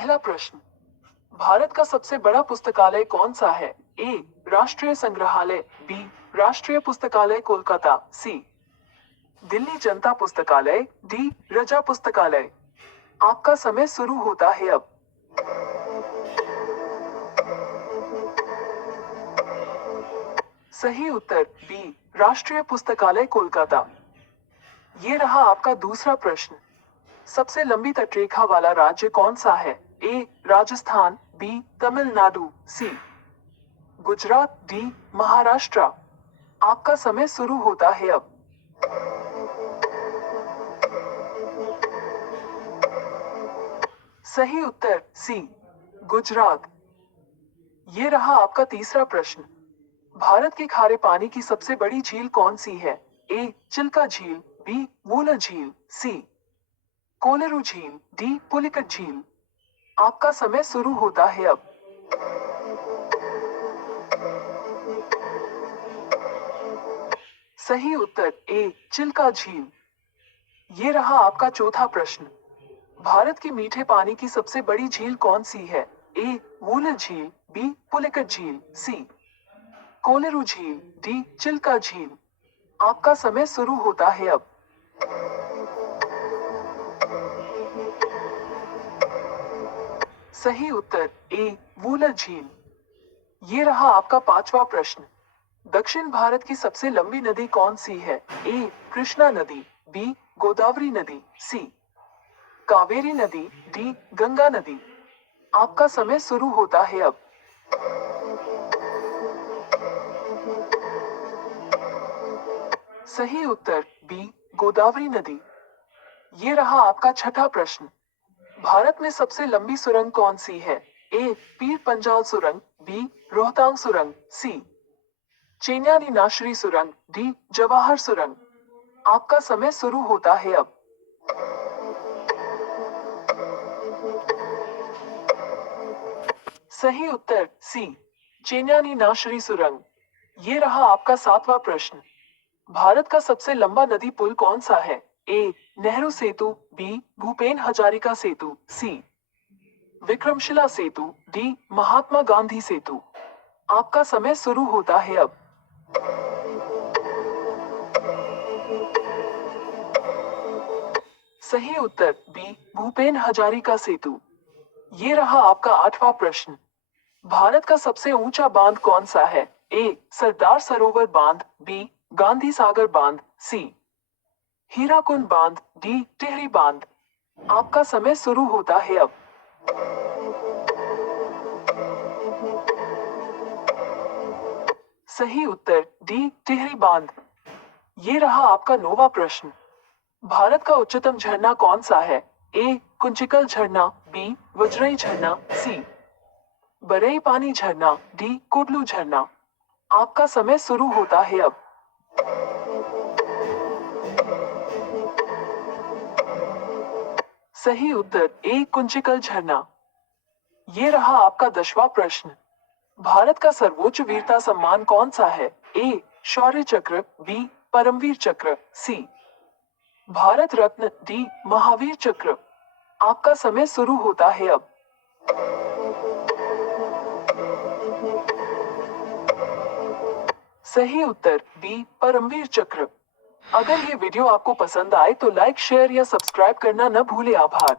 पहला प्रश्न, भारत का सबसे बड़ा पुस्तकालय कौन सा है? ए राष्ट्रीय संग्रहालय, बी राष्ट्रीय पुस्तकालय कोलकाता, सी दिल्ली जनता पुस्तकालय, डी रजा पुस्तकालय। आपका समय शुरू होता है अब। सही उत्तर बी राष्ट्रीय पुस्तकालय कोलकाता। ये रहा आपका दूसरा प्रश्न। सबसे लंबी तटरेखा वाला राज्य कौन सा है? ए राजस्थान, बी तमिलनाडु, सी गुजरात, डी महाराष्ट्र। आपका समय शुरू होता है अब। सही उत्तर सी गुजरात। ये रहा आपका तीसरा प्रश्न। भारत के खारे पानी की सबसे बड़ी झील कौन सी है? ए चिल्का झील, बी वूलर झील, सी कोलेरू झील, डी पुलिकट झील। आपका समय शुरू होता है अब। सही उत्तर ए चिल्का झील। ये रहा आपका चौथा प्रश्न। भारत की मीठे पानी की सबसे बड़ी झील कौन सी है? ए वूलर झील, बी पुलिकट झील, सी कोलेरू झील, डी चिल्का झील। आपका समय शुरू होता है अब। सही उत्तर ए वूलर झील। ये रहा आपका पांचवा प्रश्न। दक्षिण भारत की सबसे लंबी नदी कौन सी है? ए कृष्णा नदी, बी गोदावरी नदी, सी कावेरी नदी, डी गंगा नदी। आपका समय शुरू होता है अब। सही उत्तर बी गोदावरी नदी। ये रहा आपका छठा प्रश्न। भारत में सबसे लंबी सुरंग कौन सी है? ए पीर पंजाल सुरंग, बी रोहतांग सुरंग, सी चेन्यानी नाशरी सुरंग, डी जवाहर सुरंग। आपका समय शुरू होता है अब। सही उत्तर सी चेन्यानी नाशरी सुरंग। ये रहा आपका सातवां प्रश्न। भारत का सबसे लंबा नदी पुल कौन सा है? ए नेहरू सेतु, बी भूपेन हजारिका सेतु, सी विक्रमशिला सेतु, डी महात्मा गांधी सेतु। आपका समय शुरू होता है अब। सही उत्तर बी भूपेन हजारिका सेतु। ये रहा आपका आठवां प्रश्न। भारत का सबसे ऊंचा बांध कौन सा है? ए सरदार सरोवर बांध, बी गांधी सागर बांध, सी हीराकुंड बांध, डी टिहरी बांध। आपका समय शुरू होता है अब। सही उत्तर डी टिहरी बांध। ये रहा आपका नौवां प्रश्न। भारत का उच्चतम झरना कौन सा है? ए कुंचिकल झरना, बी वज्रई झरना, सी बरई पानी झरना, डी कुडलू झरना। आपका समय शुरू होता है अब। सही उत्तर ए कुंचिकल झरना। ये रहा आपका 10वां प्रश्न। भारत का सर्वोच्च वीरता सम्मान कौन सा है? ए शौर्य चक्र, बी परमवीर चक्र, सी भारत रत्न, डी महावीर चक्र। आपका समय शुरू होता है अब। सही उत्तर बी परमवीर चक्र। अगर ये वीडियो आपको पसंद आए तो लाइक, शेयर या सब्सक्राइब करना न भूले। आभार।